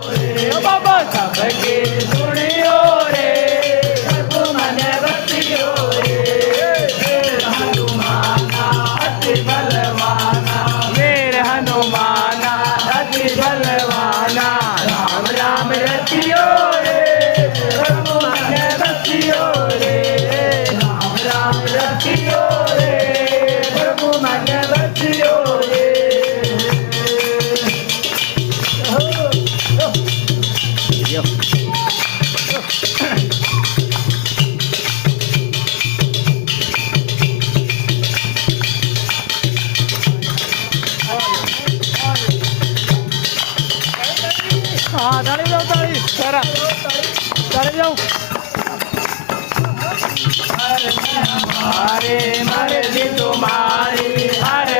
बाबा सबके सुनियो रे प्रभु मन बसियो रे हनुमाना अति बलवाना वीर हनुमाना अति बलवाना राम राम रतियो रे प्रभु मन बसियो रे राम राम रतियो रे प्रभु मन बसियो रे हाँ ताली जाओ ताली सारा ताली जाओ हमारे मर्जी तुम्हारी हर